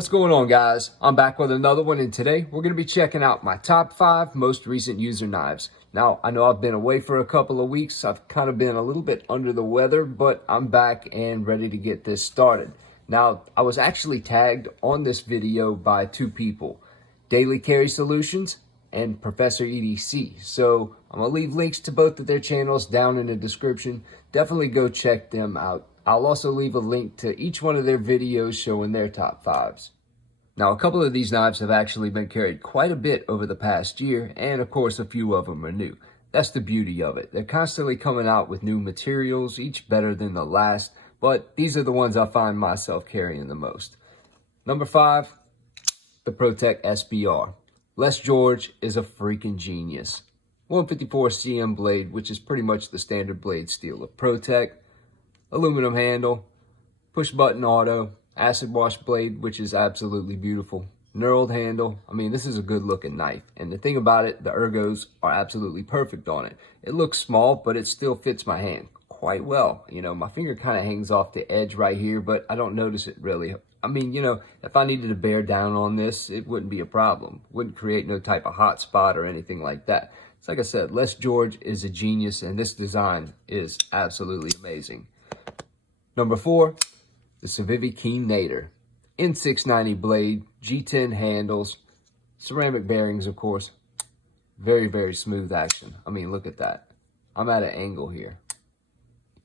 What's going on, guys? I'm back with another one, and today we're going to be checking out my top 5 most recent user knives. Now, I know I've been away for a couple of weeks. I've kind of been a little bit under the weather, but I'm back and ready to get this started. Now, I was actually tagged on this video by 2 people, Daily Carry Solutions and Professor EDC. So I'm going to leave links to both of their channels down in the description. Definitely go check them out. I'll also leave a link to each one of their videos showing their top 5s. Now, a couple of these knives have actually been carried quite a bit over the past year, and of course a few of them are new. That's the beauty of it. They're constantly coming out with new materials, each better than the last, but these are the ones I find myself carrying the most. Number 5, the Protec SBR. Les George is a freaking genius. 154 cm blade, which is pretty much the standard blade steel of Protec. Aluminum handle, push button auto, acid wash blade, which is absolutely beautiful. Knurled handle. I mean, this is a good looking knife. And the thing about it, the ergos are absolutely perfect on it. It looks small, but it still fits my hand quite well. You know, my finger kind of hangs off the edge right here, but I don't notice it really. I mean, you know, if I needed to bear down on this, it wouldn't be a problem. Wouldn't create no type of hot spot or anything like that. It's like I said, Les George is a genius, and this design is absolutely amazing. Number 4, the Ceviche Nard. N690 blade, G10 handles, ceramic bearings, of course. Very, very smooth action. I mean, look at that. I'm at an angle here.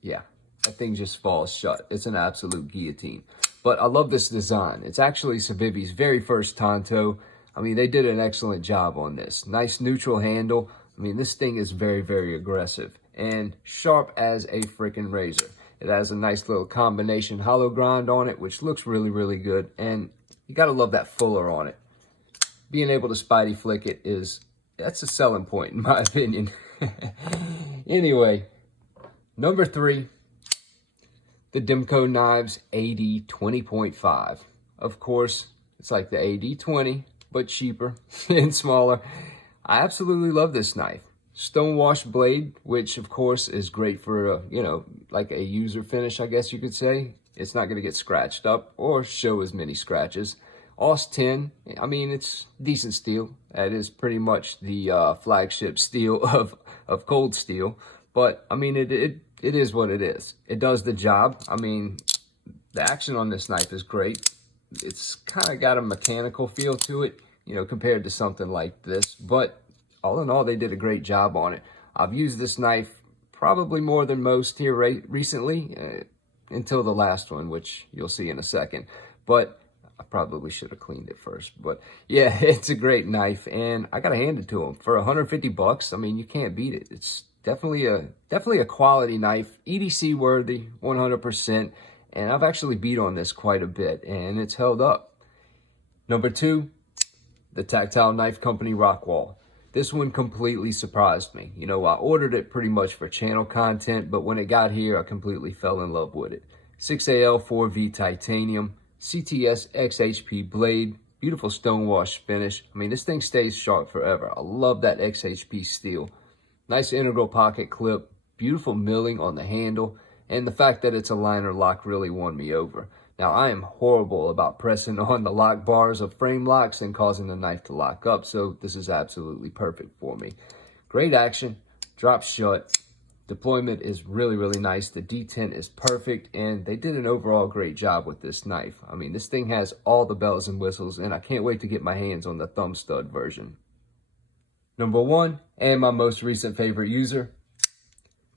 Yeah, that thing just falls shut. It's an absolute guillotine. But I love this design. It's actually Ceviche's very first Tanto. I mean, they did an excellent job on this. Nice neutral handle. I mean, this thing is very, very aggressive and sharp as a freaking razor. It has a nice little combination hollow grind on it, which looks really, really good. And you got to love that fuller on it. Being able to spidey flick it that's a selling point in my opinion. Anyway, number 3, the Demco Knives AD 20.5. Of course, it's like the AD 20, but cheaper and smaller. I absolutely love this knife. Stonewash blade, which of course is great for, you know, like a user finish, I guess you could say. It's not going to get scratched up or show as many scratches. AUS 10, I mean, it's decent steel. That is pretty much the flagship steel of cold steel. But, I mean, it is what it is. It does the job. I mean, the action on this knife is great. It's kind of got a mechanical feel to it, you know, compared to something like this. But all in all, they did a great job on it. I've used this knife probably more than most here recently, until the last one, which you'll see in a second. But I probably should have cleaned it first. But yeah, it's a great knife, and I gotta hand it to them for 150 bucks. I mean, you can't beat it. It's definitely a quality knife, EDC worthy, 100%. And I've actually beat on this quite a bit, and it's held up. Number 2, the Tactile Knife Company Rockwall. This one completely surprised me. You know, I ordered it pretty much for channel content, but when it got here, I completely fell in love with it. 6AL 4V titanium, CTS XHP blade, beautiful stonewash finish. I mean, this thing stays sharp forever. I love that XHP steel. Nice integral pocket clip, beautiful milling on the handle, and the fact that it's a liner lock really won me over. Now, I am horrible about pressing on the lock bars of frame locks and causing the knife to lock up, so this is absolutely perfect for me. Great action, drops shut, deployment is really, really nice. The detent is perfect, and they did an overall great job with this knife. I mean, this thing has all the bells and whistles, and I can't wait to get my hands on the thumb stud version. Number 1, and my most recent favorite user,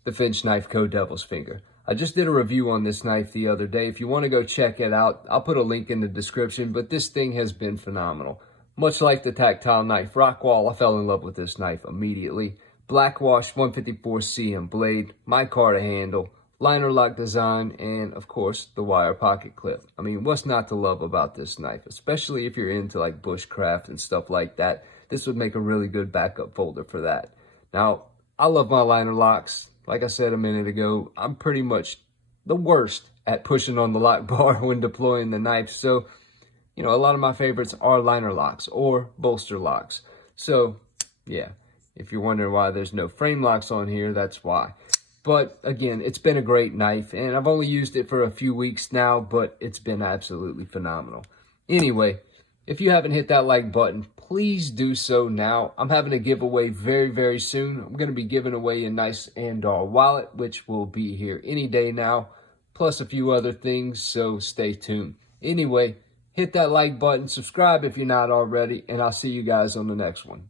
the Finch Knife Co. Devil's Finger. I just did a review on this knife the other day. If you want to go check it out, I'll put a link in the description, but this thing has been phenomenal. Much like the Tactile Knife Rockwall, I fell in love with this knife immediately. Black wash 154 cm blade, micarta handle, liner lock design, and of course, the wire pocket clip. I mean, what's not to love about this knife, especially if you're into like bushcraft and stuff like that. This would make a really good backup folder for that. Now, I love my liner locks. Like I said a minute ago, I'm pretty much the worst at pushing on the lock bar when deploying the knife. So, you know, a lot of my favorites are liner locks or bolster locks. So, yeah, if you're wondering why there's no frame locks on here, that's why. But again, it's been a great knife, and I've only used it for a few weeks now, but it's been absolutely phenomenal. Anyway, if you haven't hit that like button, please do so now. I'm having a giveaway very, very soon. I'm going to be giving away a nice Andar wallet, which will be here any day now, plus a few other things, so stay tuned. Anyway, hit that like button, subscribe if you're not already, and I'll see you guys on the next one.